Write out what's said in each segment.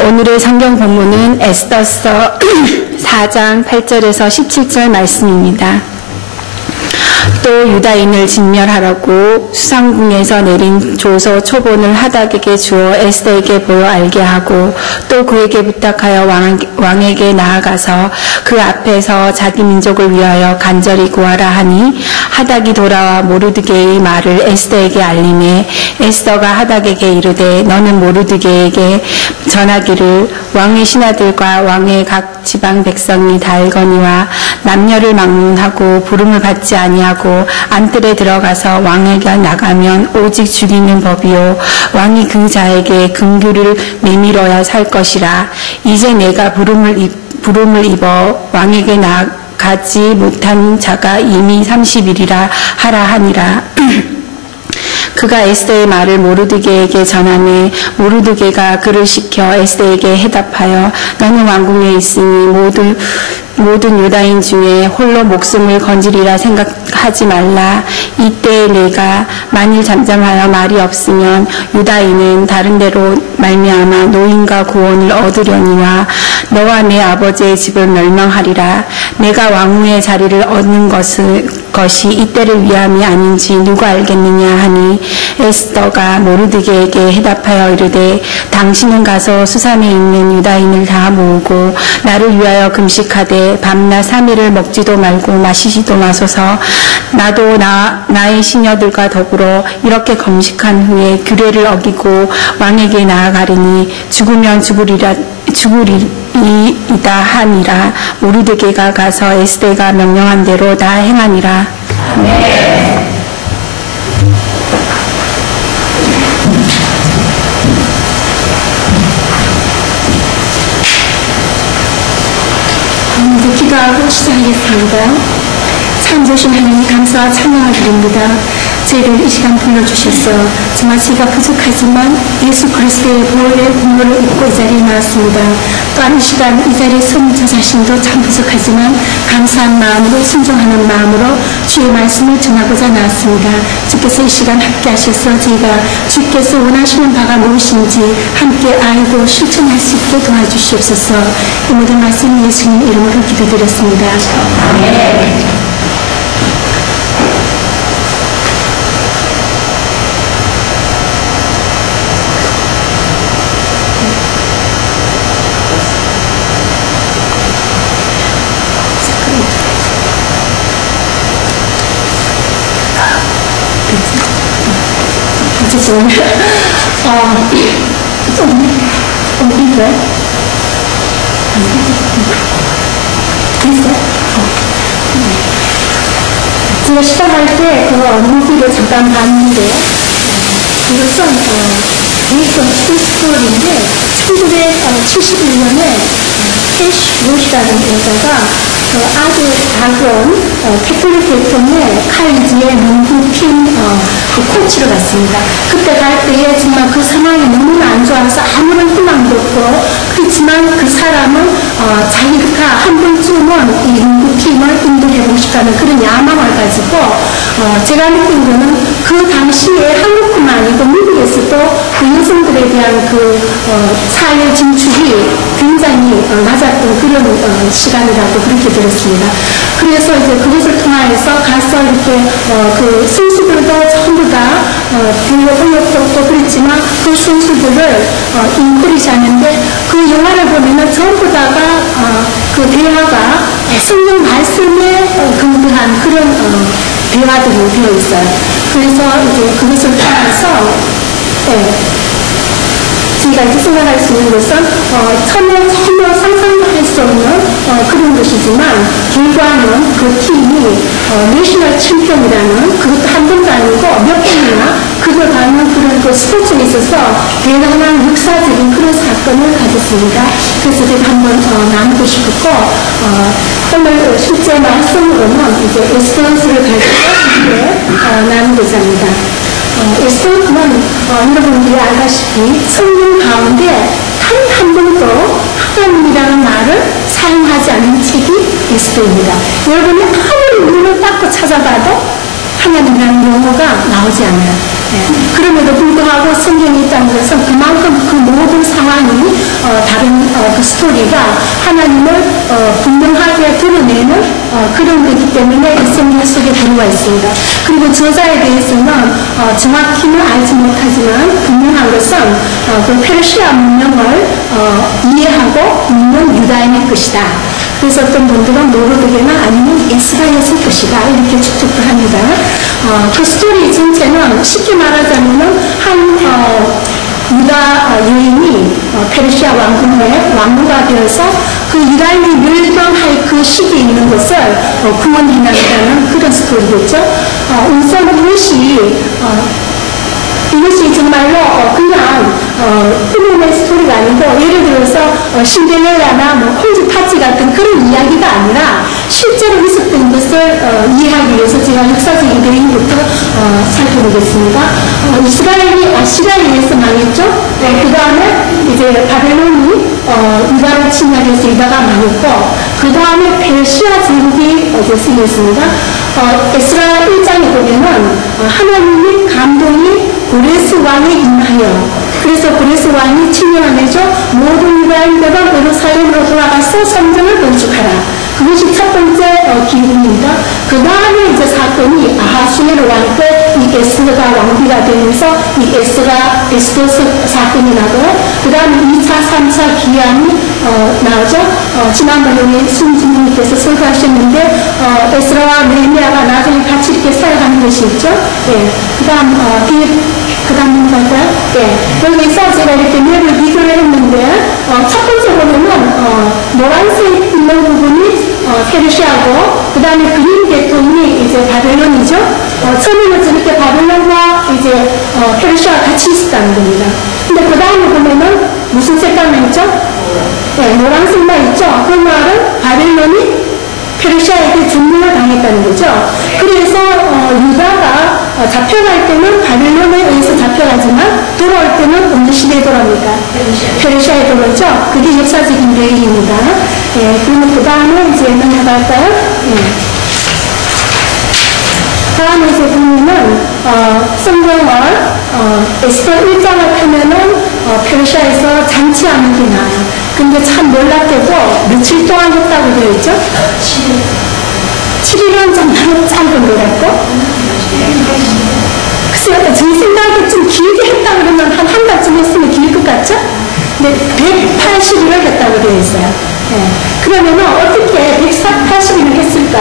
오늘의 성경 본문은 에스더서 4장 8절에서 17절 말씀입니다. 또 유다인을 진멸하라고 수상궁에서 내린 조서 초본을 하닥에게 주어 에스더에게 보여 알게 하고 또 그에게 부탁하여 왕에게 나아가서 그 앞에서 자기 민족을 위하여 간절히 구하라 하니 하닥이 돌아와 모르드게의 말을 에스더에게 알리매 에스더가 하닥에게 이르되 너는 모르드게에게 전하기를 왕의 신하들과 왕의 각 지방 백성이 다 알거니와 남녀를 막론하고 부름을 받지 아니하고 안뜰에 들어가서 왕에게 나가면 오직 죽이는 법이요 왕이 그 자에게 금규를 내밀어야 살 것이라. 이제 내가 부름을 입어 왕에게 나가지 못한 자가 이미 30일이라 하라 하니라. 그가 에스더의 말을 모르드게에게 전하매 모르드게가 그를 시켜 에스더에게 해답하여 너는 왕궁에 있으니 모든 유다인 중에 홀로 목숨을 건지리라 생각하지 말라. 이때 내가 만일 잠잠하여 말이 없으면 유다인은 다른 데로 말미암아 노임과 구원을 얻으려니와 너와 내 아버지의 집을 멸망하리라. 내가 왕후의 자리를 얻는 것이 이때를 위함이 아닌지 누가 알겠느냐 하니 에스더가 모르드게에게 해답하여 이르되 당신은 가서 수산에 있는 유다인을 다 모으고 나를 위하여 금식하되 밤낮 3일을 먹지도 말고 마시지도 마소서. 나도 나의 시녀들과 더불어 이렇게 금식한 후에 규례를 어기고 왕에게 나아가리니 죽으면 죽으리이다 하니라. 모르드게가 가서 에스더가 명령한 대로 다 행하니라. 아멘. 기도하고 시작하겠습니다. 참 좋으신 하나님 감사와 찬양을 드립니다. 저희를 이 시간 불러주셔서 정말 제가 부족하지만 예수 그리스도의 보혈의 공로를 입고 이 자리에 나왔습니다. 또한 이 시간 이 자리에 선 저 자신도 참 부족하지만 감사한 마음으로 순종하는 마음으로 주의 말씀을 전하고자 나왔습니다. 주께서 이 시간 함께 하셔서 저희가 주께서 원하시는 바가 무엇인지 함께 알고 실천할 수 있게 도와주시옵소서. 이 모든 말씀 예수님 이름으로 기도드렸습니다. 아멘. 제가 시작할 때 무비를 잠깐 봤는데요. 이것은 베이컨 스쿨인데 1971년에 캐시 로시라는 여자가 아주 작은 캐톨릭 계통의 칼리지의 농구팀 코치로 갔습니다. 그때 갈 때에 정말 그 상황이 너무나 안 좋아서 아무런 희망도 없고 그렇지만 그 사람은 자기가 한 번쯤은 이 농구팀을 인도해보고 싶다는 그런 야망을 가지고 제가 느낀 거는 그 당시에 한국뿐만 아니고 미국에서도 그 여성들에 대한 그 사회 진출이 굉장히 낮았던 그런 시간이라고 그렇게 들었습니다. 그래서 이제 그것을 통해서 가서 이렇게 그 선수들도 전부 다 별로 그랬지만 그 선수들을 인코리지 하는데 그 영화를 보면은 전부 다가 그 대화가 성경 말씀에 근거한 그런 대화들이 되어 있어요. 그래서 이제 그것을 통해서 저희가 이렇게 생각할 수 있는 것은 전혀 상상도 할 수 없는 그런 것이지만 결과는 그 팀이 내셔널 챔피언이라는 그것도 한 번도 아니고 몇 번이나 그걸 가는 그런 그 스포츠에 있어서 대단한 역사적인 그런 사건을 가졌습니다. 그래서 제가 한번 나누고 싶었고 오늘 실제 말씀으로는 이제 에스더서를 가지고 나누고자 합니다. 에스더는 여러분들이 알다시피 성경 가운데 단 한 번도 하나님이라는 말을 사용하지 않은 책이 에스더입니다. 여러분이 아무리 눈을 닦고 찾아봐도 하나님이라는 용어가 나오지 않아요. 그럼에도 불구하고 성경이 있다는 것은 그만큼 그 모든 상황이 다른 그 스토리가 하나님을 분명하게 드러내는 그런 거기 때문에 이 성경 속에 들어와 있습니다. 그리고 저자에 대해서는 정확히는 알지 못하지만 분명한 것은 그 페르시아 문명을 이해하고 믿는 유다인의 것이다. 그래서 어떤 분들은 모르드게나 아니면 에스라였을 것이다 이렇게 추측도 합니다. 그 스토리 전체는 쉽게 말하자면 한 유다 여인이 페르시아 왕국의 왕후가 되어서 그 유다인이 멸망할 그 시기에 있는 것을 구원해나가는 그런 스토리겠죠. 우선 이것이 정말로 그냥 꿈의 스토리가 아니고 예를 들어서 신데렐라나 콩쥐 파티 같은 그런 이야기가 아니라 실제로 있었던 것을 이해하기 위해서 제가 역사적인 배경부터 살펴보겠습니다. 이스라엘이 아시리아에 의해서 망했죠. 그 다음에 이제 바벨론이 유다를 침략해서 유다가 망했고 그 다음에 페르시아 제국이 생겼습니다. 에스라 1장에 보면은 하나님의 감동이 고레스 왕에 임하여 그래서 고레스 왕이 칭령하죠. 모든 유다인들은 예루살렘으로 돌아가서 성전을 건축하라. 그것이 첫 번째 기준입니다. 그 다음에 이제 사건이 아하수에로 왕 때 이 에스더가 왕비가 되면서 이 에스더 사건이 나고 그 다음에 2차, 3차 기한이 나오죠. 지난번에 우리 순진님께서 설교하셨는데 에스라와 느헤미야가 나중에 같이 이렇게 살아가는 것이 있죠. 예. 그 다음 뭔가요? 예. 여기서 제가 이렇게 맵을 비교를 했는데 첫 번째 보면은 노란색 있는 부분이 페르시아고 그 다음에 그린 계통이 이제 바벨론이죠. 처음에는 저렇게 바벨론과 이제 페르시아가 같이 있었다는 겁니다. 근데 그 다음에 보면은 무슨 색깔만 있죠? 네, 노란색만 있죠. 그 말은 바벨론이 페르시아에게 중림을 당했다는 거죠. 그래서 유다가 잡혀갈 때는 바벨론에 의해서 잡혀가지만 돌아올 때는 어느 시대에 돌아옵니까? 페르시아에 돌아오죠. 그게 역사적인 배경입니다. 예, 그러면 그 다음에 이제 넘어갈까요? 예. 다음에 이제 보면은 성경을 에스더 1장을 펴면은 페르시아에서 잔치하는 게 나와요. 근데 참 놀랍게도 며칠 동안 했다고 되어 있죠? 7일은 정말 짧은 것 같고 글쎄요, 제 생각에 좀 길게 했다 그러면 한 달쯤 했으면 길 것 같죠? 근데 180일을 했다고 되어 있어요. 네. 그러면은 어떻게 180일을 했을까?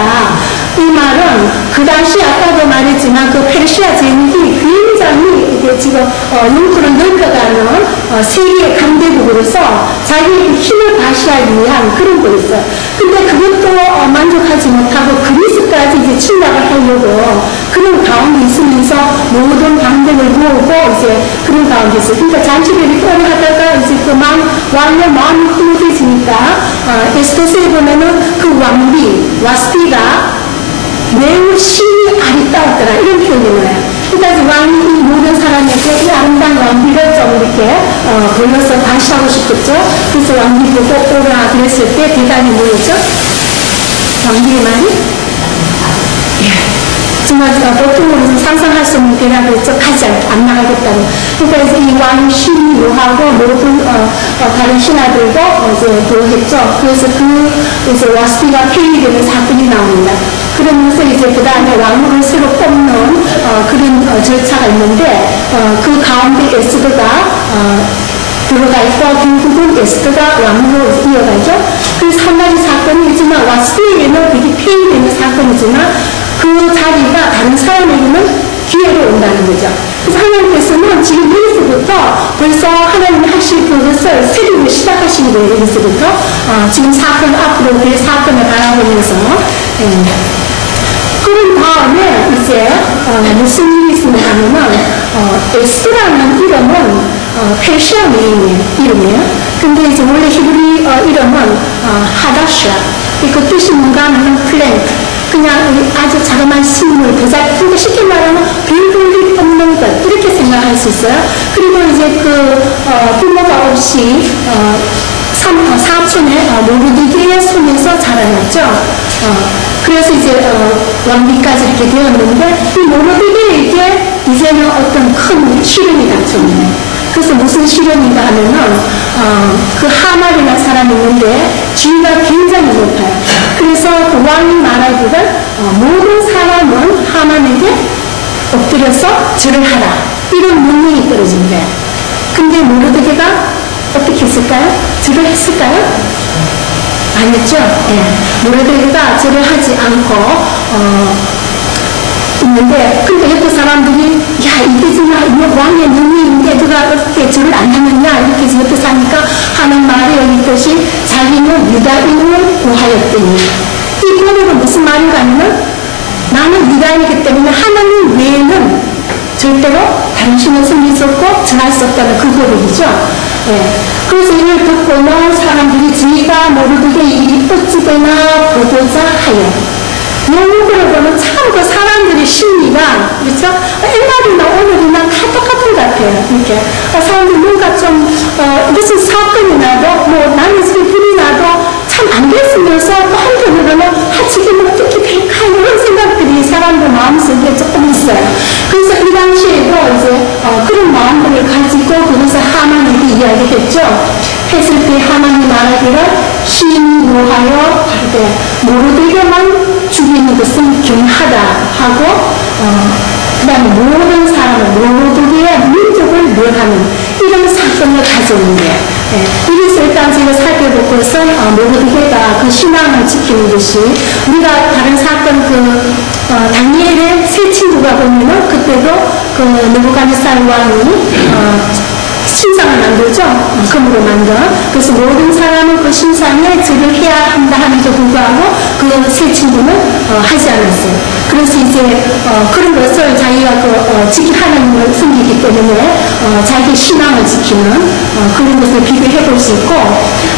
이 말은 그 당시 아까도 말했지만 그 페르시아 제국이 굉장히 이게 지금 영토를 넓혀가는 세계의 강대국으로서 자기의 힘을 과시하기 위한 그런 거였어요. 근데 그것도 만족하지 못하고 그리스까지 이제 침략을 하려고 그런 가운데 있으면서 모든 방백을 모으고 이제 그런 가운데 있어요. 그러니까 잔치들이 오래 하다가 이제 그만 왕의 마음이 흐뭇해지니까 에스더서에 보면은 그 왕비 와스티가 매우 신이 아리따웠더라 이런 표현이 나와요. 그러니까 왕이 이 모든 사람에게 이 아름다운 왕비를 좀 이렇게 보여서 과시하고 싶겠죠. 그래서 왕비 보고 오라 그랬을 때 대단히 뭐였죠? 왕비의 말이 정말 보통으로 상상할 수 없는 대답이었죠. 가지 안 나가겠다고. 그러니까 이제 이 왕이 신이 요하고 모든 다른 신하들도 이제 그랬죠. 그래서 이제 와스티가 폐위되는 사건이 나옵니다. 그러면서 이제 그 다음에 왕후를 새로 뽑는 그런 절차가 있는데 그 가운데 에스더가 들어가 있고 결국은 에스더가 왕후로 이어가죠. 그래서 한 가지 사건이 있지만 와스티에는 그게 폐위되는 사건이지만 그 자리가 다른 사람에게는 기회로 온다는 거죠. 그래서 하나님께서는 지금 여기서부터 벌써 하나님이 하실 그것을 세리를 시작하시는 거예요. 여기서부터 지금 사건 앞으로 그 사건을 바라보면서 그런 다음에 이제 무슨 일이 있으면 하면은 에스더라는 이름은 페르시아 이름이에요. 근데 이제 원래 히브리 이름은 하다샤. 그 뜻이 뭔가 하면 플랭크. 그냥 아주 자그마한 식물, 그러니까 쉽게 말하면 별 볼일 없는 것 이렇게 생각할 수 있어요. 그리고 이제 부모가 없이 사촌의 모르드게의 손에서 자라났죠. 그래서 이제 왕비까지 이렇게 되었는데 이 모르드게에게 이제는 어떤 큰 시련이 닥쳐오네. 그래서 무슨 시련인가 하면은 그 하만이라는 사람이 있는데 지위가 굉장히 높아요. 그래서 그 왕이 말하기를 모든 사람은 하만에게 엎드려서 절을 하라, 이런 명령이 떨어진 거예요. 근데 모르드게가 어떻게 했을까요? 절을 했을까요? 안 했죠? 예. 모르드게가 절을 하지 않고 있는데, 근데 옆에 사람들이 야 이게 정말 왕의 명령인데 누가 어떻게 절을 안 하느냐 이렇게 해서 옆에서 하니까 하는 말이 여기 있듯이 자기는 유다인을 구하였더니, 이 고백은 무슨 말인가 하면 나는 유다인이기 때문에 하나님 외에는 절대로 다른 신을 섬길 수 없고 전할 수 없다는 그 고백이죠. 예. 그래서 이를 듣고는 사람들이 지가 모르게 일이 어찌되나 보고자 하여. 영국으로 보면 참 그 사람들의 심리가, 그렇죠? 옛날이나 오늘이나 다 똑같은 것 같아요. 이렇게. 사람들이 뭔가 좀, 무슨 사건이 나도, 뭐, 나는 불이 나도 참 안 됐으면서 또 한편으로는, 지금 어떻게 될까? 이런 생각들이 사람들 마음속에 조금 있어요. 그래서 이 당시에도 이제, 그런 마음들을 가지고, 그래서 하만에게 이야기했죠. 했을 때 하만이 말하기를, 시인이 노하여 하되, 모르되게만 죽이는 것은 경하다 하고, 그 다음에 모든 사람을, 모르드게의 민족을 멸하는 이런 사건을 가져오는 거예요. 예. 이래서 일단 제가 살펴보고서 모르드게가 그 신앙을 지키는 것이, 우리가 다른 사건 다니엘의 세 친구가 보면은 그때도 그 느부갓네살 왕이 신상을 만들죠. 금으로 만든. 그래서 모든 사람은 그 신상에 절을 해야 한다 하면서 불구하고 그 세 친구는 하지 않았어요. 그래서 이제 그런 것을 자기가 하나님을 숨기기 때문에 자기 신앙을 지키는 그런 것을 비교해 볼 수 있고,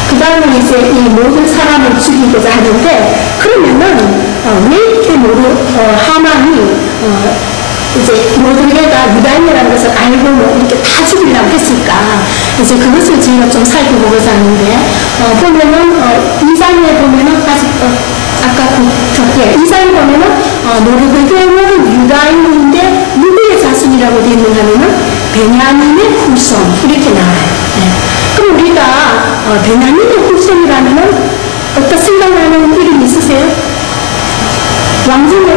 그 다음에 이제 이 모든 사람을 죽이고자 하는데, 그러면은 왜 이렇게 하만이 이제 모르드게가 유다인이라는 것을 알고 이렇게 다 죽이려고 했을까? 이제 그것을 저희가 좀 살펴보고자 하는데, 보면은, 2장에 보면은, 아까 이장에 보면은, 모르드게는 유다인인데, 누구의 자손이라고 되어 있는가 하면은, 베냐민의 후손, 이렇게 나와요. 네. 그럼 우리가, 베냐민의 후손이라면은, 어떤 생각나는 이름이 있으세요? 왕중에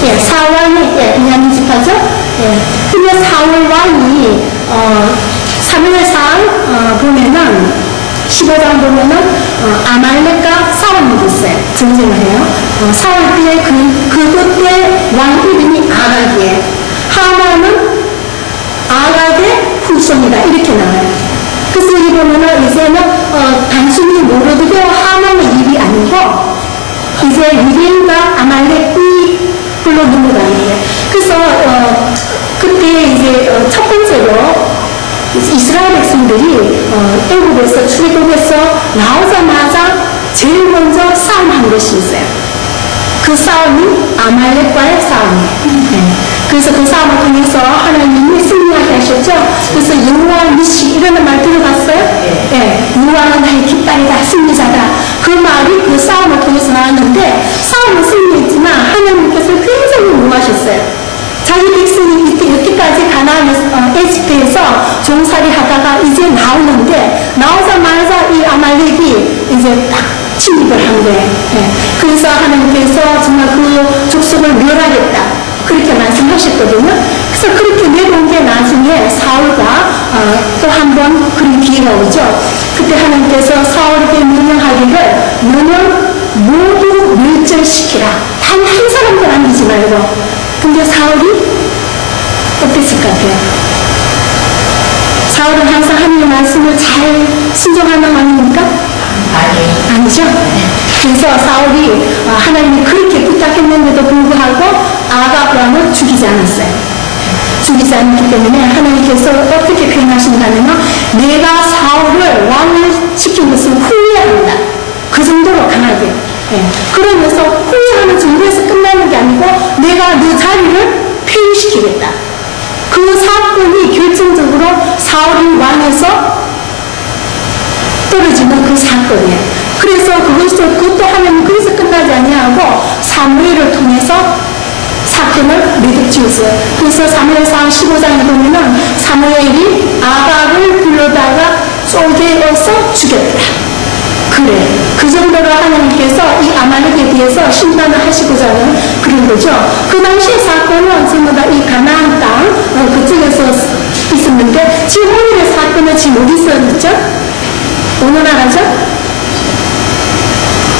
사왕이 베냐민 지파죠. 근데 사울 왕이 사무엘상 보면은 15장 보면은 아말렉과 싸움이 있어요. 전쟁을 해요. 싸울 때 그때 왕 이름이 아각이에요. 하만은 아각의 후손이다 이렇게 나와요. 그래서 여기 보면은 이제는 단순히 모르드게와 하만의 일이 아니고 이제 유대인과 아말렉이 불러 넘어가는 거예요. 그래서 그때 이제 첫 번째로 이스라엘 백성들이 애국에서 출애굽에서 나오자마자 제일 먼저 싸움한 것이 있어요. 그 싸움이 아말렉과의 싸움이에요. 네. 그래서 그 싸움을 통해서 하나님이 승리하게 하셨죠. 그래서 여호와 니시 이라는 말 들어봤어요? 네. 여호와는 나의 깃발이다, 승리자다. 그 말이 그 싸움을 통해서 나왔는데, 싸움은 승리했지만 하나님께서 굉장히 노하셨어요. 자기 백성이 이때까지 가나안 에집트에서 종살이 하다가 이제 나오는데, 나오자마자 이 아말렉이 이제 딱 침입을 한 거예요. 네. 그래서 하나님께서 정말 그 족속을 멸하겠다 그렇게 말씀하셨거든요. 그래서 그렇게 내려온 게 나중에 사울과 또 한 번 그런 기회가 오죠. 그때 하나님께서 사울에게 명령하기를 너는 모두 멸절시키라. 단 한 사람도 남기지 말고. 근데 사울이 어땠을 것 같아요? 사울은 항상 하나님의 말씀을 잘 순종하는 왕입니까? 아니죠. 그래서 사울이 하나님이 그렇게 부탁했는데도 불구하고 아각 왕을 죽이지 않았어요. 죽이지 않기 때문에 하나님께서 어떻게 표현하신다면 내가 사울을 왕을 시킨 것을 후회한다. 그 정도로 강하게. 그러면서 후회하는 정도에서 끝나는 게 아니고 내가 네 자리를 폐위시키겠다. 그 사건이 결정적으로 사울이 왕에서 떨어지는 그 사건이에요. 그래서 그것도 하나님 그래서 끝나지 아니하고 사무엘을 통해서 지었어요. 그래서 사무엘상 15장에 보면은 사무엘이 아각을 불러다가 쪼개어서 죽였다. 그래. 그 정도로 하나님께서 이 아말렉에 대해서 심판을 하시고자 하는 그런 거죠. 그 당시의 사건은 전부 다 이 가나안 땅 그쪽에서 있었는데 지금 오늘의 사건은 지금 어디서 있죠? 어느 나라죠?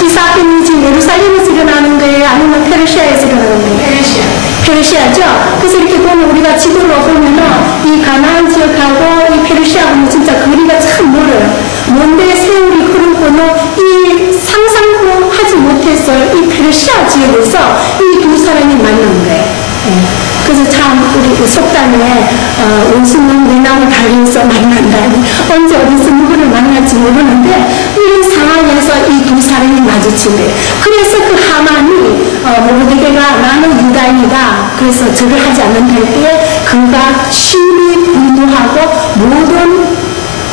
이 사건이 지금 예루살렘에서 일어나는 거예요? 아니면 페르시아에서 일어나는 거예요? 페르시아죠? 그래서 이렇게 보면 우리가 지도로 보면은 이 가나안 지역하고 이 페르시아하고는 진짜 거리가 참 멀어요. 먼데 세월이 흐르고는 이 상상도 하지 못했어요. 이 페르시아 지역에서 이 두 사람이 만난 거예요. 네. 그래서 참 우리 속담에 원수는 내 나무 다리에서 만난다. 언제 어디서 누구를 만날지 모르는데 이런 상황에서 이 두 사람이 마주친 거예요. 그래서 그 하만이 모르드게가 나는 유다인이다. 그래서 절을 하지 않는다 할 때 그가 심히 분노하고 모든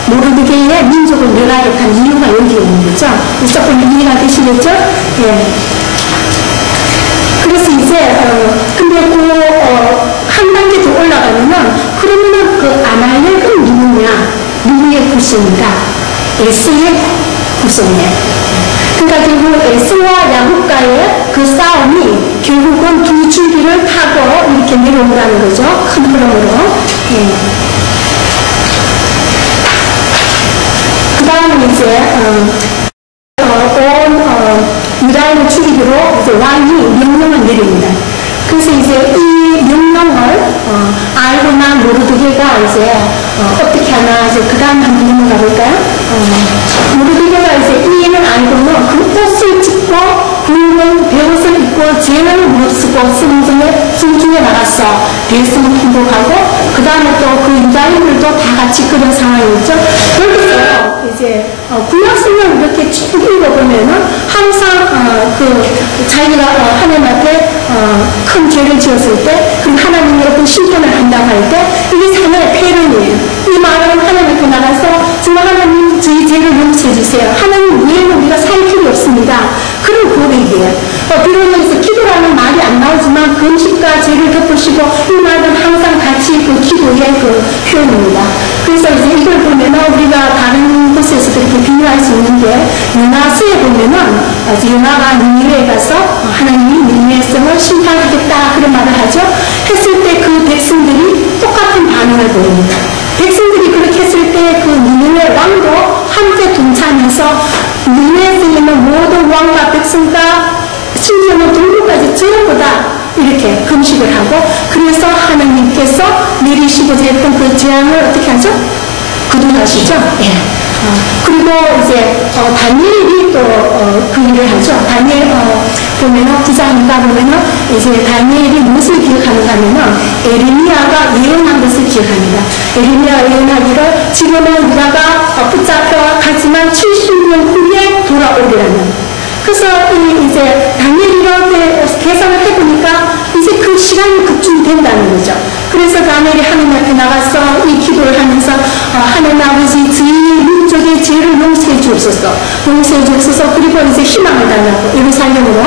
모르드게의 민족을 멸하겠다는 이유가 여기에 있는 거죠. 조금 이해가 되시겠죠? 예. 그래서 이제 근데 한 단계 더 올라가면은 그러면은 그 아말렉은 누구냐? 누구의 구성인가? 에서의 구성이에요. 그러니까 결국 에서와 야곱과의 그 싸움이 결국은 두 줄기를 타고 이렇게 내려온다는 거죠. 큰 흐름으로. 예. 그 다음에 이제 유다인을 죽이기로 이제 왕이 명령을 내립니다. 그래서 이제 이 명령을 알고 난 모르드게가 이제 어떻게 하나 이제 그 다음 한번 넘어가 볼까요? 모르드게가 이제 이 일을 알고는 그 옷을 찢고 굵은 베옷을 입고 죄를 무릅쓰고 성중에 나갔어. 백성을 통곡하고 그 다음에 또 그 유다인들도 다 같이 그런 상황이었죠. 여기서 이제 구약성경을 이렇게 쭉 읽어보면은 항상 자기가 하나님한테 큰 죄를 지었을 때 그럼 하나님이 어떤 심판을 한다고 할 때 이게 하나의 패런이에요. 이 말은 하나님께 나가서 정말 하나님 저희 죄를 용서해 주세요. 하나님 외에는 우리가 살 길이 없습니다. 그런 고백이에요. 비록 여기서 기도라는 말이 안 나오지만 금식과 죄를 덮으시고 이 말은 항상 같이 그 기도의 그 표현입니다. 그래서 이제 이걸 보면은 우리가 다른 곳에서도 이렇게 비유할 수 있는 게 요나서에 보면은 요나가 니느웨에 가서 하나님이 니느웨 성을 심판하겠다 그런 말을 하죠. 했을 때 그 백성들이 똑같은 반응을 보입니다. 백성들이 그렇게 했을 때 그 니느웨 왕도 함께 동참해서 니느웨에 있는 모든 왕과 백성과 심지어는 동료까지 전부 다 이렇게 금식을 하고 그래서 하나님께서 내리시고자 했던 그 재앙을 어떻게 하죠? 거둔하시죠? 예. 그리고 이제 다니엘이 또 그 일을 하죠. 다니엘 보면은 구장인가 보면은 이제 다니엘이 무엇을 기억하는가 하면은 에레미야가 예언한 것을 기억합니다. 에레미야가 예언하기를 지금은 유다가 붙잡혀 가지만 70년 후에 돌아오리라는. 그래서 이제 다니엘이 이렇게 계산을 해보니까 이제 그 시간이 그쯤 된다는 거죠. 그래서 다니엘이 하나님 앞에 나가서 이 기도를 하면서 하나님 아버지 저희 민족의 죄를 용서해 주옵소서. 용서해 주옵소서. 그리고 이제 희망을 달라고 예루살렘으로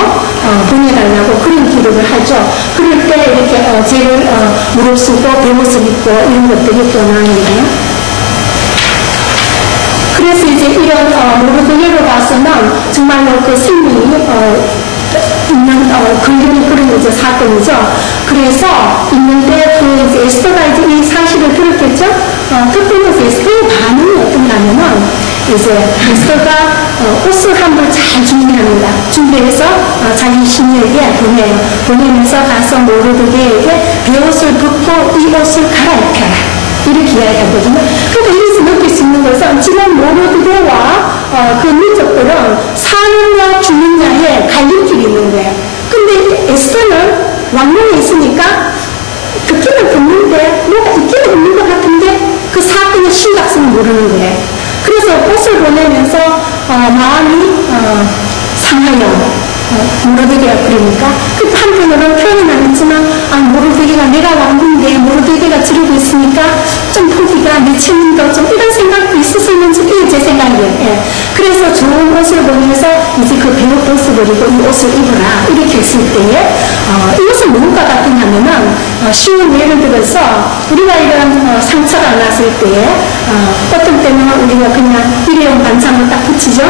보내달라고 그런 기도를 하죠. 그럴 때 이렇게 죄를 무릅쓰고 베옷을 입고 이런 것들이 또 나오는데요. 그래서 이제 이런 모르드게로 봐서는 정말로 그 생명이 있는 걸리는 그런 이제 사건이죠. 그래서 있는데 그 이제 에스더가 이제 이 사실을 들었겠죠. 듣고서 에스더의 반응이 어떤가면은 이제 에스더가 옷을 한 벌 잘 준비합니다. 준비해서 자기 시녀에게 보내면서 가서 모르드게에게 베옷을 벗고 이 옷을 갈아입혀라. 이렇게 이야기하거든요. 그러니까 여기서 느낄 수 있는 것은 지금 모르드게와 그 민족들은 사느냐 죽느냐에 갈림길이 있는 거예요. 근데 에스더는 왕궁에 있으니까 듣기는 듣는데 뭐가 있기는 없는 것 같은데 그 사건의 심각성을 모르는 거예요. 그래서 옷을 보내면서 마음이 상하여 모르드게가 그러니까 그 한편으로는 표현은 안 했지만 모르드게가 내가 왕군데 모르드게가 지르고 있으니까 좀 보기가 내 책임도 좀 이런 생각도 있었을는지 이게 제 생각이에요. 예. 그래서 좋은 옷을 보면서 이제 그 배옷 옷을 버리고 이 옷을 입어라 이렇게 했을 때에 이것은 무엇과 같은 하면은 쉬운 예를 들어서 우리가 이런 상처가 났을 때에 어떤 때는 우리가 그냥 일회용 반창을 딱 붙이죠.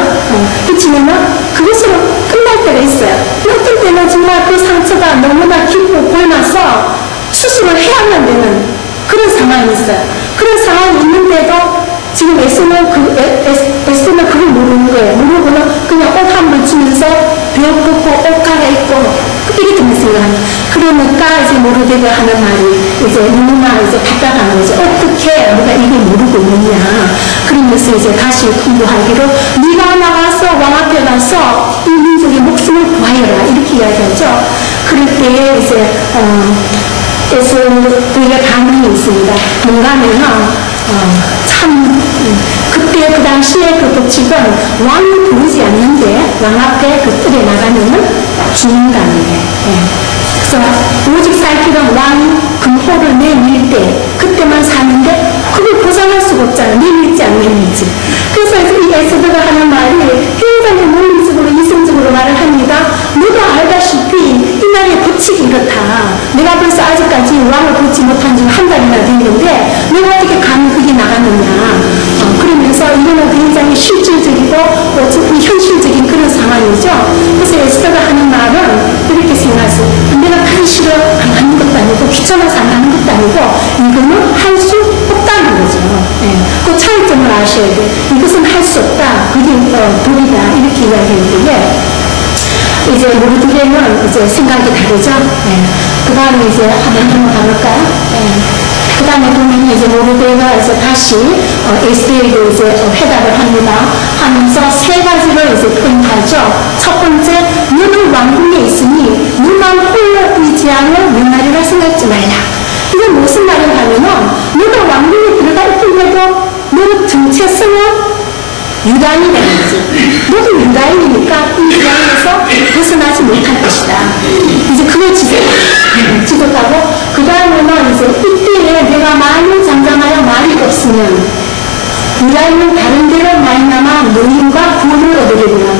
붙이면은 그것으로 끝날 때가 있어요. 어떤 때는 정말 그 상처가 너무나 깊고 골마서 수술을 해야만 되는 그런 상황이 있어요. 그런 상황이 있는데도 지금 에스는 그걸 모르는 거예요. 모르고는 그냥 옷 한 번 주면서 배옷 벗고 옷 갈아입고 이렇게 생각합니다. 그러니까 이제 모르드게가 하는 말이 이제 너무나 이제 답답한 거죠. 어떻게 우리가 이게 모르고 있느냐. 그러면서 이제 다시 공부하기로 네가 나가서 왕 앞에 가서 이 민족의 목숨을 구하여라 이렇게 이야기하죠. 그럴 때에 이제 그게 가능이 있습니다. 뭔가 하면은 참 그때 그 당시에 그 법칙은 왕이 부르지 않는데 왕 앞에 그 뜰에 나가면은 죽는다는 거예요. 예. 그래서 오직 살 길은 왕이 금호를 내밀 때 그때만 사는데 그걸 보장할 수가 없잖아요. 내밀지 안 내밀지. 그래서 이 에스더가 하는 말이 굉장히 논리적으로 이성적으로 말을 합니다. 너도 알다시피 이 나라의 법칙이 이렇다. 내가 벌써 아직까지 왕을 보지 못한 지 한 달이나 됐는데 내가 어떻게 감히 그게 나갔느냐. 그러면서 이거는 굉장히 실질적이고 현실적인 그런 상황이죠. 그래서 에스더가 하는 말은 이렇게 생각하세요. 내가 하기 싫어 안 하는 것도 아니고 귀찮아서 안 하는 것도 아니고 이거는 할 수 없다는 거죠. 네. 그 차이점을 아셔야 돼요. 이것은 할 수 없다. 그게 법이다. 이렇게 이야기했는데 이제 모르드게는 이제 생각이 다르죠. 네. 그 다음에 이제 한번 가볼까요? 네. 그 다음에 보면 이제 모르드게가 이제 다시 에스더에게 이제 회답을 합니다. 하면서 세 가지를 이제 포인트하죠. 첫 번째, 너는 왕궁에 있으니 너만 홀로 의지하며 명나리라 생각지 말라. 이건 무슨 말인가 하면은 너가 왕궁에 들어가 있는데도 너 정체성은 유다인이라는 거지. 너도 유다인이니까 이 유다인에서 벗어나지 못할 것이다. 이제 그걸 지적하고 그 다음에는 이제 이때에 내가 말을 장담하여 말이 없으면 유다인은 다른 데로 말미암아 노임과 구원을 얻으리구나.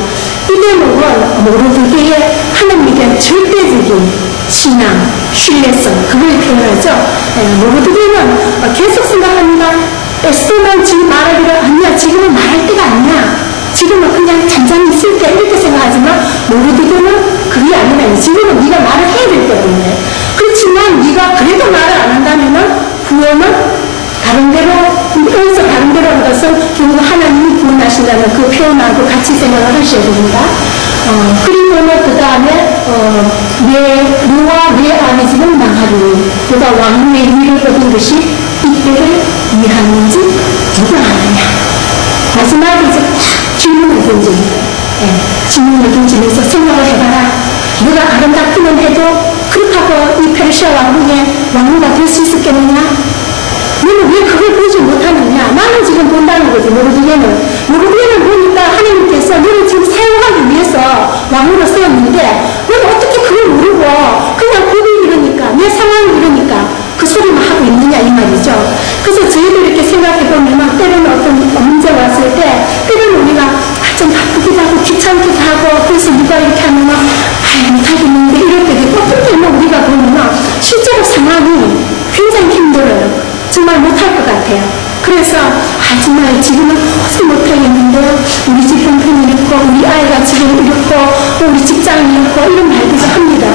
이 대목은 모르드게의 하나님에 대한 절대적인 신앙, 신뢰성 그걸 표현하죠. 모르드게는 계속 생각합니다. 에스더는 지금 말하기를 아니야 지금은 말할 때가 아니야 지금은 그냥 잠잠히 있을 때 이렇게 생각하지만 모르드게는 그게 아니라 지금은 네가 말을 해야 될 때문에 그렇지만 네가 그래도 말을 안 한다면은 구원은 다른 데로 여기서 다른 데로 하는 것은 결국 하나님이 구원하신다는 그 표현하고 같이 생각을 하셔야 됩니다. 그리고는 그 다음에 너와 내 아내 집은 망하리니 너가 왕의 위를 얻은 것이 이때를 이해하는지 누가 아느냐. 마지막에 이제 질문을 던집니다. 질문을 던지면서 생각을 해봐라. 너가 아름답기는 해도 그렇다고 이 페르시아 왕궁의 왕후가 될 수 있었겠느냐? 너는 왜 그걸 보지 못하느냐? 나는 지금 본다는 거지. 모르드게는 보니까 하나님께서 너를 지금 사용하기 위해서 왕으로 세웠는데 너는 어떻게 그걸 모르고 그냥 법이 이러니까 내 상황이 이러니까 그 소리만 하고 있느냐 이 말이죠. 그래서 저희도 이렇게 생각해보면 때로는 어떤 문제가 왔을 때 때로는 우리가 좀 바쁘기도 하고 귀찮기도 하고 그래서 누가 이렇게 하면 못하겠는데 이럴 때도 어떤 때는 우리가 보면 실제로 상황이 굉장히 힘들어요. 정말 못할 것 같아요. 그래서 정말 지금은 도저히 못하겠는데 우리 집 형편이 이렇고 우리 아이가 지금 이렇고 우리 직장이 이렇고 이런 말들도 합니다.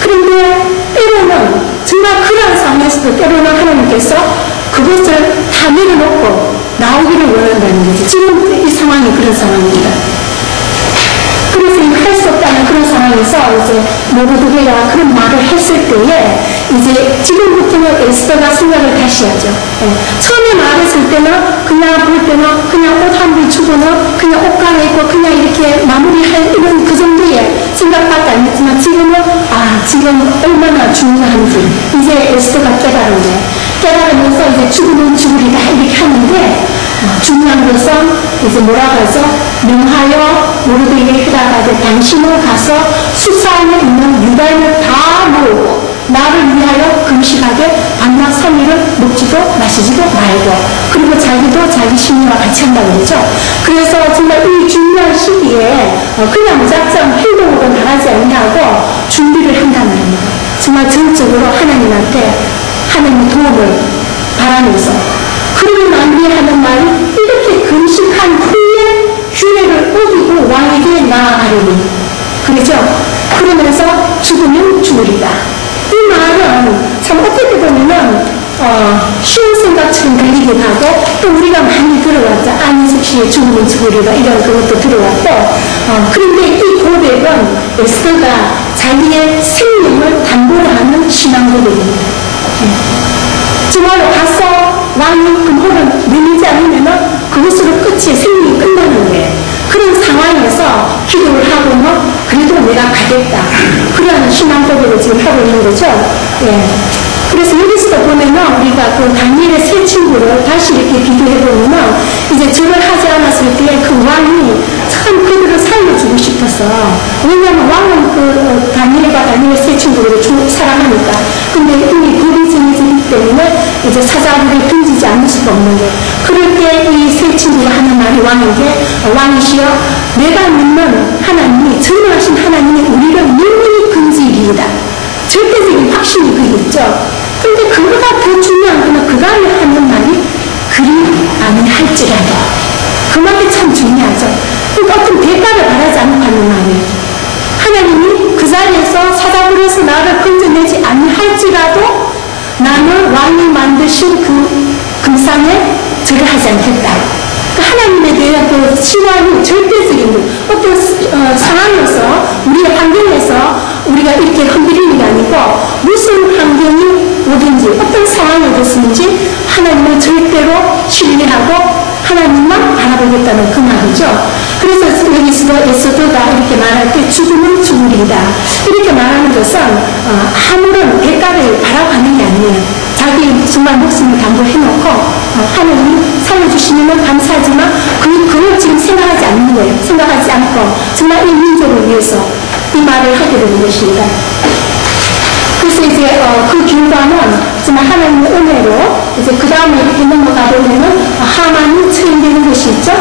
그런데 때로는 정말 그런 상황에서도 때로는 하나님께서 그것을 다 내려놓고 나오기를 원한다는 거죠. 지금 이 상황이 그런 상황입니다. 그래서 할 수 없다는 그런 상황에서 이제 모르드게가 그런 말을 했을 때에 이제 지금부터는 에스더가 생각을 다시 하죠. 처음에 말했을 때는 그냥 볼 때는 그냥 옷 한 벌 주고는 그냥 옷 갈아입고 그냥 이렇게 마무리할 이런 그 정도의 생각밖에 안 했지만 지금은 지금 얼마나 중요한지 이제 에스더가 깨달은 거예요. 깨달으면서 이제 죽으면 죽으리라 이렇게 하는데 중요한 것은 이제 뭐라고 하죠? 명하여 모르드게에게 해달라고 당신은 가서 수사에 있는 유다인을 다 모으고 나를 위하여 금식하게 밤낮 3일을 먹지도 마시지도 말고 그리고 자기도 자기 신부와 같이 한다고 그러죠. 그래서 정말 이 중요한 시기에 그냥 무작정 행동으로 나가지 않냐고 준비를 한다는 겁니다. 정말 전적으로 하나님한테 하나님의 도움을 바라면서 그러고 난 뒤에 하는 말이 이렇게 금식한 후에 규례를 어기고 왕에게 나아가리니 그렇죠? 그러면서 죽으면 죽으리다. 이 말은 참 어떻게 보면 쉬운 생각처럼 들리기도 하고 또 우리가 많이 들어왔죠. 안희숙 씨의 죽으면 죽으리다 이런 것도 들어왔고 그런데 이 고백은 에스더가 자기의 생명을 담보로 하는 신앙 고백입니다. 정말로 가서 왕이 금호를 내리지 않으면 그것으로 끝이 생명이 끝나는 거예요. 그런 상황에서 기도를 하고는 그래도 내가 가겠다. 그러한 신앙 고백을 지금 하고 있는 거죠. 예. 그래서 여기서도 보면은 우리가 그 다니엘의 세 친구를 다시 이렇게 비교해보면은 이제 절을 하지 않았을 때 그 왕이 참 그들을 살려주고 싶어서 왜냐하면 왕은 그 다니엘과 다니엘 세 친구를 사랑하니까 근데 이미 법이 정해지기 때문에 이제 사자들을 던지지 않을 수가 없는 거예요. 그럴 때 이 세 친구가 하는 말이 왕에게 왕이시여 내가 믿는 하나님이 전능하신 하나님이 우리를 영원히 건지리이다. 절대적인 확신이 그게 있죠. 근데 그보다 더 중요한 거는 그가 하는 말이 그리 아니할지라도 그 말이 참 중요하죠. 그러니까 어떤 대가를 바라지 않고 하는 말이에요. 하나님이 그 자리에서 사자굴에서 나를 건져내지 아니할지라도 나는 왕이 만드신 그 금상에 절을 하지 않겠다. 그러니까 하나님에 대한 그 신앙이 절대적인 어떤 상황에서 우리의 환경에서 우리가 이렇게 흔들리는 게 아니고 무슨 환경이 오든지 어떤 상황이 됐는지 하나님을 절대로 신뢰하고 하나님만 바라보겠다는 그 말이죠. 그래서 여기서도 에스더가 이렇게 말할 때 죽으면 죽으리다 이렇게 말하는 것은 아무런 대가를 바라보는 게 아니에요. 자기 정말 목숨을 담보해놓고 하나님 살려주시면 감사하지만 그걸 지금 생각하지 않는 거예요. 생각하지 않고 정말 이 민족을 위해서 이 말을 하게 되는 것입니다. 그래서 이제 그 결과는 정말 하나님의 은혜로 이제 그 다음에 이렇게 넘어가 보면은 하만이 처형되는 것이 있죠.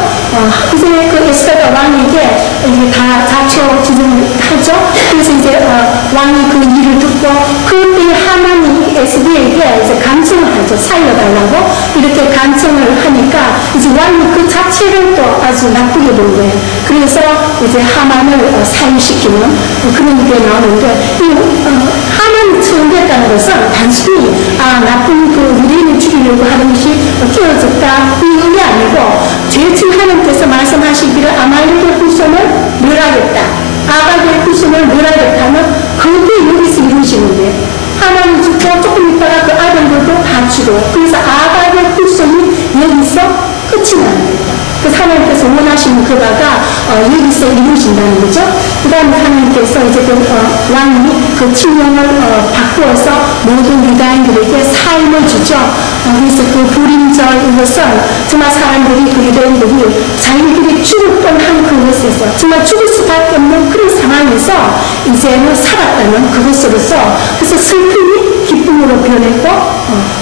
이제 그 에스더가 왕에게 이제 다 자초지정을 하죠. 그래서 이제 왕이 그 일을 듣고 그때 하만이 에스더에게 이제 간청을 하죠. 살려달라고 이렇게 간청을 하니까 이제 왕이 그 자체를 또 아주 나쁘게 본 거예요. 그래서 이제 하만을 사유시키는 그런 게 나오는데 이 하만이 처형됐다는 것은 단순히 나쁜 그 유대인을 죽이려고 하는 것이 끼어졌다 이게 아니고 죄진 하나님께서 말씀하시기를 아말렉의 후손을 멸하겠다 아가의 후손을 멸하겠다는 그게 여기서 이루어지는데 하나님 죽고 조금 있다가 그 아들들도 다 죽어 그래서 아가의 후손이 여기서 끝이 나는 거예요. 그래서 하나님께서 원하시는 그 바가 여기서 이루어진다는 거죠. 그 다음에 하나님께서 이제 그 왕이 그 칙령을 바꾸어서 모든 유다인들에게 삶을 주죠. 그래서 그 불임절 이것은 정말 사람들이 그 유다인들이 자기들이 죽을 뻔한 그것에서 정말 죽을 수밖에 없는 그런 상황에서 이제는 살았다는 그것으로서 그래서 슬픔이 기쁨으로 변했고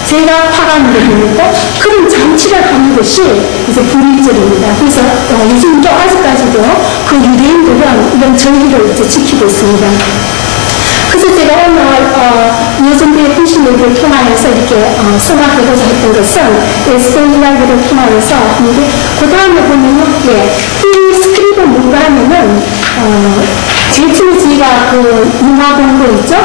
제가 화관으로 변했고 그런 잔치를 하는 것이 이제 불임절입니다. 그래서 요즘도 아직까지도 그 유대인들은 이런 절기를 이제 지키고 있습니다. 그래서 제가 오늘 여전대의 불신을 통하여서 이렇게 생각해보자 했던 것은 에스더 이야기를 통하여서 그 다음에 보면은 이 스크립은 뭔가 하면은 제출지가 그 융화공고 있죠?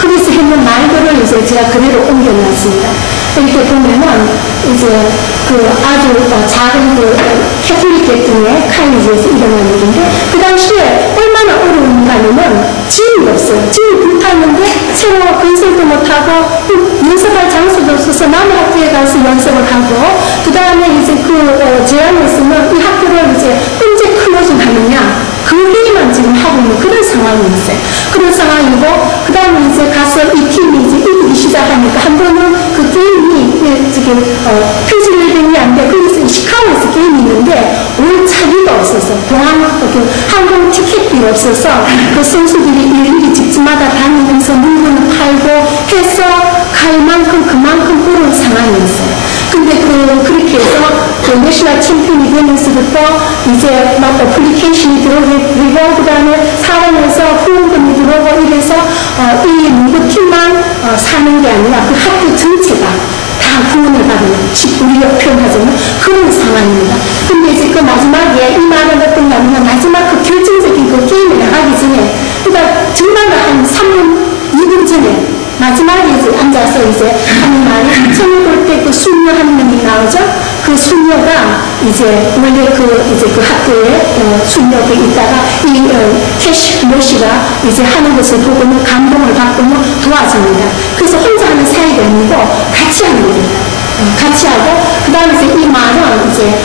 거기서 했는 말들을 이제 제가 그대로 옮겨놨습니다. 이렇게 보면은 이제 그 아주 작은 그 캐톨릭 계통의 카이니즈에서 일어난 일인데 그 당시에 얼마나 어려운가 하면은 지인이 없어요. 지인이 불탔는데 새로 건설도 못하고 연습할 장소도 없어서 남의 학교에 가서 연습을 하고 그 다음에 이제 그 제안이 있으면 이 학교를 이제 언제 클로징 하느냐 그 얘기만 지금 하고 있는 그런 상황이었어요. 그런 상황이고 그 다음에 이제 가서 이 팀이 이제 게임이 시작하니까 한 번은 그 게임이 지금 퓨즈레딩이 안 돼. 그래서 시카고에서 게임이 있는데 올 차비가 없어서 항공 티켓이 없어서 그 선수들이 일일이 집집마다 다니면서 물건을 팔고 해서 갈 만큼 그만큼 어려운 상황이었어요. 근데 그렇게 해서 내셔널 챔피언이 되면서부터 이제 막 어플리케이션이 들어오고 그다음에 사람에서 후원금이 들어오고 이래서 이 농구팀만 사는 게 아니라 그 학교 전체가 다 후원을 받는 우리가 표현하자면 그런 상황입니다. 근데 이제 그 마지막에 이 말은 어떤 게 아니라 마지막 그 결정적인 그 게임에 나가기 전에 그러니까 정말 한 3분 2분 전에 마지막에 이제 앉아서 이제 하는 말이 처음 볼 때 그 수녀 한 명이 나오죠. 그 수녀가 이제 원래 이제 그 학교에 수녀가 있다가 이 캐시 머시가 이제 하는 것을 보고는 감동을 받고는 도와줍니다. 그래서 혼자 하는 사이가 아니고 같이 하는 겁니다. 같이 하고 그 다음에 이제 이 말은 이제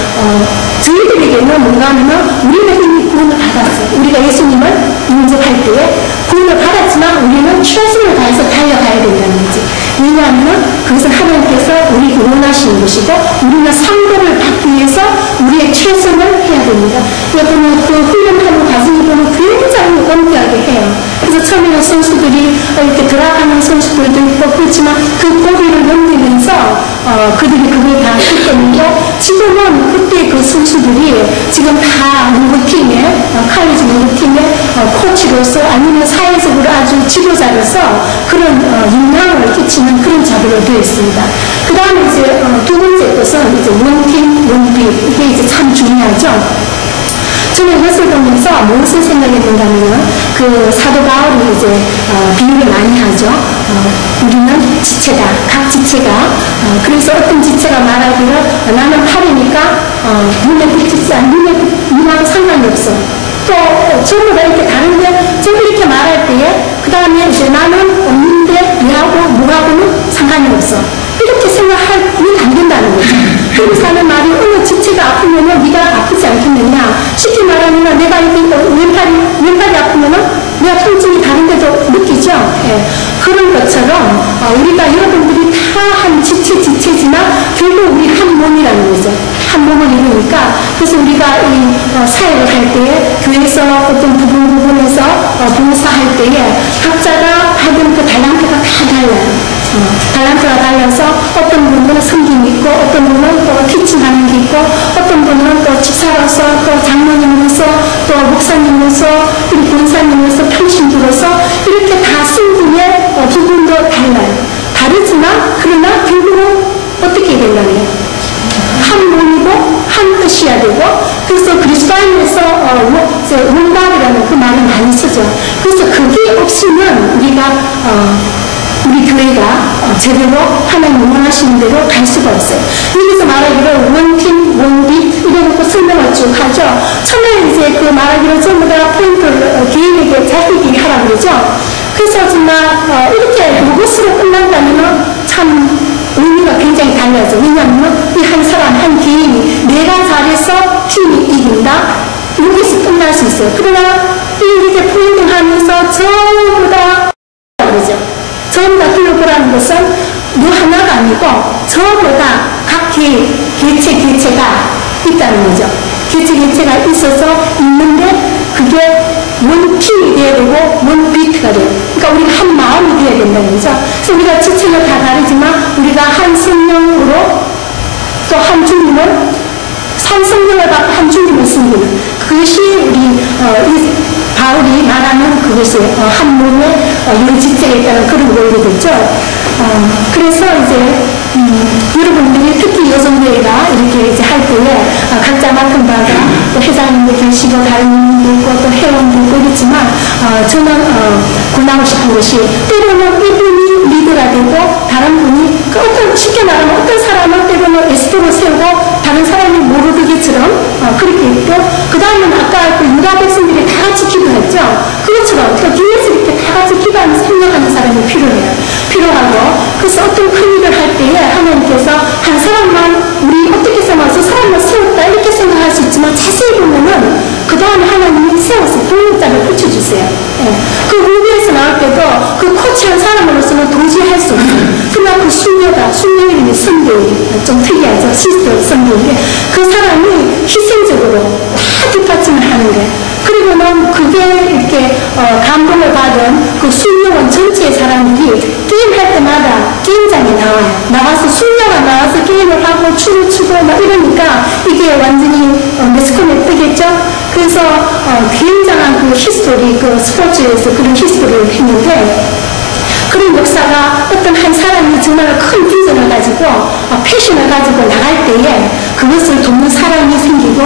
저희들에게는 뭔가 하면 우리는 이미 구원을 받았어요. 우리가 예수님을 인정할 때에 구원을 받았지만 우리는 최선을 다해서 달려가야 된다는 거지. 왜냐하면 그것은 하나님께서 우리에게 원하시는 것이고 우리는 상도를 받기 위해서 우리의 최선을 해야 됩니다. 여러분 그 훈련하는 과정을 보면 굉장히 엄격하게 해요. 그래서 처음에는 선수들이 이렇게 들어가는 선수들도 있고 그렇지만 그 고비를 넘기면서 그들이 그걸 다 했거든요. 지금은 그때 그 선수들이 지금 다 농구팀에 칼리지 농구팀의 코치로서 아니면 사회적으로 아주 지도자로서 그런 영향을 끼치는 그런 자료로 되어 있습니다. 그 다음에 이제 두 번째 것은 이제 원팀, 원비 이게 이제 참 중요하죠. 저는 이것을 보면서 무엇을 생각했는가면 그 사도 바울이 이제 비유를 많이 하죠. 우리는 지체다. 각 지체가 그래서 어떤 지체가 말하기를 나는 팔이니까 눈에 비치지 않는 눈하고 상관이 없어. 또 전부 다 이렇게 다른데 전부 이렇게 말할 때에 그 다음에 이제 나는 없는데 얘하고 뭐하고는 상관이 없어. 이렇게 생각하면 안 된다는 거죠. 그래서 하는 말이 어느 지체가 아프면은 네가 아프지 않겠느냐. 쉽게 말하면 내가 이렇게 왼팔이 아프면은 내가 통증이 다른데도 느끼죠. 예. 그런 것처럼 우리가 여러분들이 다 한 지체지만 결국 우리 한 몸이라는 거죠. 한 몸을 이루니까 그래서 우리가 이 사역을 할 때에 교회에서 어떤 부분에서 봉사할 때에 각자가 받은 그 달란트가 다 달라요. 달란트가 달라서 어떤 분들은 섬김이 있고 어떤 분은 또 티칭하는 게 있고 어떤 분은 또 집사로서 또 장로님으로서 또 목사님으로서 그리고 권사님으로서 평신주로서 이렇게 다 승분의 부분도 달라요. 다르지만 그러나 결국은 어떻게 되려면 한 몸이고 한 뜻이야 되고 그래서 그리스도 안에서 원답이라는 그 말을 많이 쓰죠. 그래서 그게 없이는 우리가 우리 교회가 제대로 하나님 원하시는 대로 갈 수가 없어요. 여기서 말하기를 원팀, 원비 이래놓고 설명을 쭉 하죠. 처음에 이제 그 말하기를 전부 다 포인트를 개인에게 자기에게 하라고 그러죠. 그래서 정말 이렇게 로고스로 끝난다면 참 의미가 굉장히 달라져. 왜냐하면 이 한 사람, 한 개인이 내가 잘해서 팀이 이긴다. 여기서 끝날 수 있어요. 그러나 이렇게 포인트 하면서 전부 다 그러죠. 전부 다 흘러보라는 것은 너 하나가 아니고 전부 다 각 개체가 있다는 거죠. 개체가 있어서 있는데 그게 원팀이 돼야 되고 원비트가 돼요. 그러니까 우리가 한 마음이 돼야 된다는 거죠. 그래서 우리가 지체가 다 다르지만 우리가 한 성령으로 또 한 주님을 한 성령을 받고 한 주님을 섬기는 그것이 우리 바울이 말하는 그것이 한 몸에 여러 지체가 있다는 그런 원리겠죠. 그래서 이제 여러분들이 특히 여성대회가 이렇게 이제 할 때에 각자 맡은 바가 또 회장님도 계시고 다른 분도 있고 또 회원도 있고 그렇지만 저는 권하고 싶은 것이 때로는 이분이 리더가 되고 다른 분이 쉽게 말하면 어떤 사람은 때로는 에스토로 세우고 다른 사람이 모르드기처럼 그렇게 있고 그 다음에 아까 그 유다 백성들이 다 같이 기도했죠. 그것처럼 또 뒤에서 이렇게 다 같이 기도하면서 협력하는 사람이 필요하고 그래서 어떤 큰 일을 할 때에 하나님께서 한 사람만 우리 어떻게 생각해서 저 사람만 세웠다 이렇게 생각할 수 있지만 자세히 보면은 그 다음에 하나님이 세워서 동력자를 붙여주세요. 예. 그 무대에서 나올 때도 그 코치한 사람으로서는 도저히 할 수 없어요. 아주 숙녀 이름이 선배예요. 좀 특이하죠. 시스터 선배인데 그 사람이 희생적으로 다 뒷받침을 하는 거예요. 그리고는 그게 이렇게 감동을 받은 그 숙녀원 전체의 사람들이 게임할 때마다 게임장에 나와서 숙녀가 나와서 게임을 하고 춤을 추고 막 이러니까 이게 완전히 매스컴에 뜨겠죠. 그래서 굉장한 그 히스토리, 그 스포츠에서 그런 히스토리를 했는데 그런 역사가 어떤 한 사람이 정말 큰 비전을 가지고 패션을 가지고 나갈 때에 그것을 돕는 사람이 생기고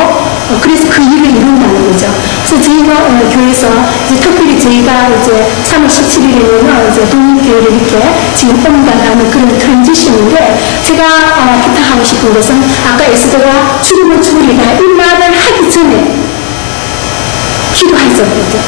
그래서 그 일을 이룬다는 거죠. 그래서 저희가 교회에서 이제 특별히 저희가 이제 3월 17일에는 이제 독립교회를 이렇게 지금 옮겨가는 그런 트랜지션인데 제가 부탁하고 싶은 것은 아까 에스더가 죽으리다 이 말을 하기 전에 기도하죠.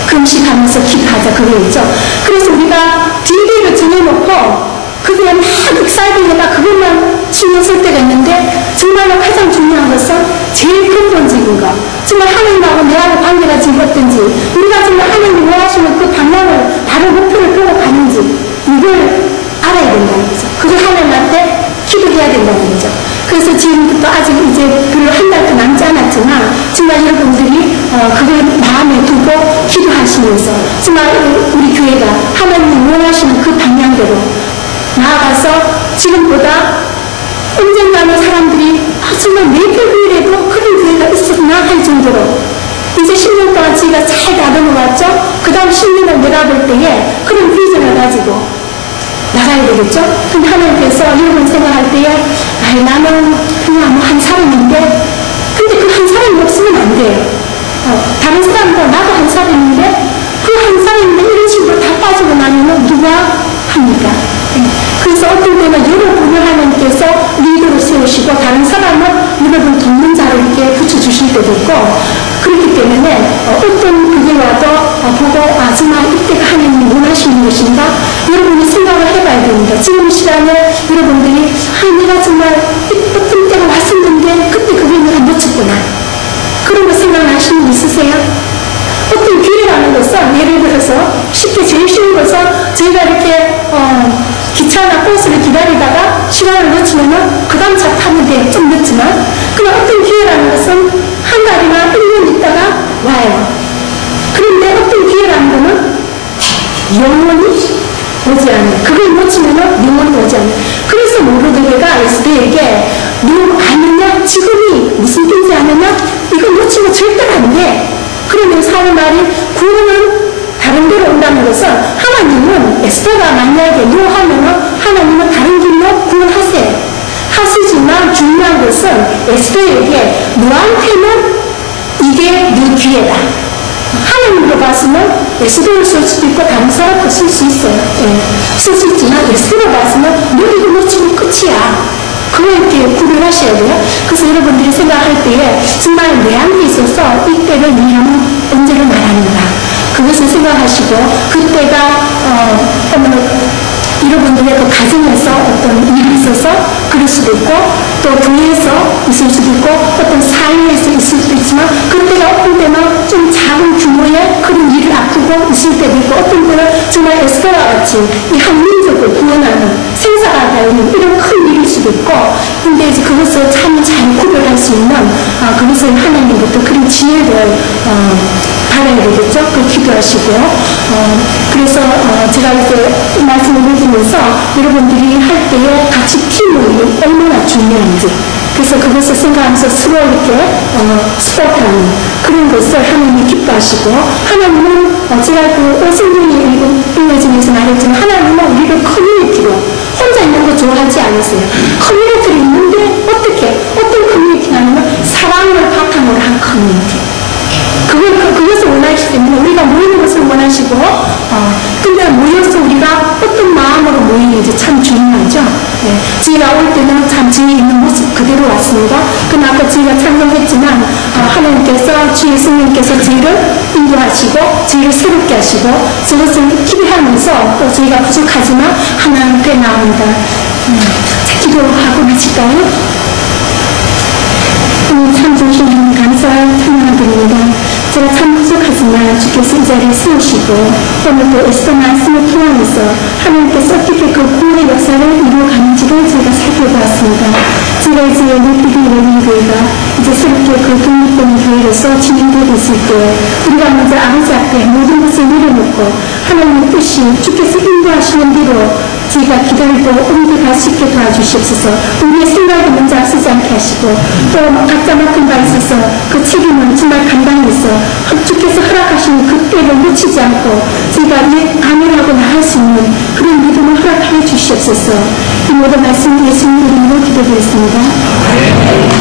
금식하면서 기도하자 그거였죠. 그래서 우리가 딜레이를 정해놓고 그게 막 익사이딩에다 그것만 신경 쓸 때가 있는데 정말로 가장 중요한 것은 제일 근본적인 거 정말 하나님하고 내하고 관계가 지금 어떤지 우리가 정말 하나님 원하시는 그 방향을 다른 목표를 끄고 가는지 이걸 알아야 된다는 거죠. 그걸 하나님한테 기도해야 된다는 거죠. 그래서 지금부터 아직 이제 별로 한 달도 남지 않았지만 정말 여러분들이 그걸 마음에 두고 기도하시면서 정말 우리 교회가 하나님 원하시는 그 방향대로 나아가서 지금보다 언젠가는 사람들이 정말 매일 교회에도 그런 교회가 있었나 할 정도로 이제 10년 동안 저희가 잘 다듬어왔죠. 그 다음 10년을 내다볼 때에 그런 비전을 가지고 나가야 되겠죠? 근데 하나님께서 여러분 생각할 때에 나는 그냥 한 사람인데 근데 그 한 사람이 없으면 안 돼요. 다른 사람도 나도 한 사람인데 그 한 사람인데 이런 식으로 다 빠지고 나면 누가 합니까? 그래서 어떤 때는 여러분을 하나님께서 리더로 세우시고 다른 사람은 여러분 돕는 자를 이렇게 붙여주실 때도 있고 그렇기 때문에 어떤 그게 와도 보고 정말 이때가 하나님이 원하시는 것인가 여러분이 생각을 해봐야 됩니다. 지금 이 시간에 여러분들이 내가 정말 어떤 때가 왔었는데 그때 그게 내가 놓쳤구나 그런 거 생각하시는 분 있으세요? 어떤 기회라는 것은 예를 들어서 쉽게 제일 쉬운 것은 저희가 이렇게 기차나 버스를 기다리다가 시간을 놓치면은 그 다음 차 타면 돼. 좀 늦지만 그냥 어떤 기회라는 것은 한 달이나 1년 있다가 와요. 그런데 어떤 기회라는 거는 영원히 오지 않아요. 그걸 놓치면은 영원히 오지 않아요. 그래서 모르드게가 에스더에게 너 아느냐? 지금이 무슨 뜻인지 아느냐? 이거 놓치면 절대로 안 돼. 그러면서 하는 말이 구원은 다른 데로 온다는 것은 하나님은 에스더가 만약에 너 하면은 하나님은 다른 길로 구원하세요. 하시지만 중요한 것은 에스더에게 너한테는 이게 네 기회다. 하나님으로 봐서는 에스더를 쓸 수도 있고 다른 사람도 쓸 수 있어요. 쓸 수 있지만 에스더로 봐서는 너 이거 놓치면 끝이야. 그걸 이렇게 구별하셔야 돼요. 그래서 여러분들이 생각할 때에 정말 내한테 있어서 이때를 위하면 언제를 말하는가 그것을 생각하시고 그때가 여러분들의 그 가정에서 어떤 일이 있어서 그럴 수도 있고 또 교회에서 있을 수도 있고 어떤 사회에서 있을 수도 있지만 그때가 어떤 때는 좀 작은 규모의 그런 일을 앞두고 있을 때도 있고 어떤 때는 정말 에스더와 같이 이 한 민족을 구원하는 생사가 달린 이런 큰 일일 수도 있고 근데 이제 그것을 참 잘 구별할 수 있는 그것을 하나님부터 그런 지혜를 받아야 되겠죠? 그 기도하시고요. 그래서 제가 이제 말씀을 드리면서 여러분들이 할 때에 같이 팀워크가 얼마나 중요한지 그래서 그것을 생각하면서 서로 이렇게 스포트하는 그런 것을 하나님이 기뻐하시고 하나님은 제가 그 성경이 읽어지면서 말했지만 하나님은 우리를 커뮤니티로 혼자 있는 거 좋아하지 않으세요. 커뮤니티를 있는데 어떤 커뮤니티냐면 사랑을 바탕으로 한 커뮤니티. 그것을 원하시기 때문에 우리가 모이는 것을 원하시고 근데 모여서 우리가 어떤 마음으로 모이는지 참 중요하죠. 네. 저희가 올 때는 참 저희 있는 모습 그대로 왔습니다. 그럼 아까 저희가 찬송했지만 하나님께서 주의 성령께서 저희를 인도하시고 저희를 새롭게 하시고 저것을 기대하면서 또 저희가 부족하지만 하나님께 나옵니다. 자, 기도하고 마칠까요? 참 주신 감사를 찬양드립니다. 제가 참 부족하지만 주께서 이 자리에 세우시고 또는 또 에스더 말씀을 통하면서 하나님께서 어떻게 그 구원의 역사를 이루어가는지를 제가 살펴보았습니다. 제가 이제 뉴피디 레미교회가 이제 새롭게 그 독립된 교회로서 진행되고 있을 때 우리가 먼저 아버지 앞에 모든 것을 내려놓고 하나님의 뜻이 주께서 인도하시는 대로 제가 기다리고 옮겨갈 수 있게 도와주시옵소서. 우리의 생각을 먼저 앞서지 않게 하시고 또 각자 맡은 바 있어서 그 책임을 정말 감당해서 주께서 허락하시는 그 때를 놓치지 않고 제가 아멘하고 나갈 수 있는 그런 믿음을 허락하여 주시옵소서. 이 모든 말씀 예수님 이름으로 기도드렸습니다.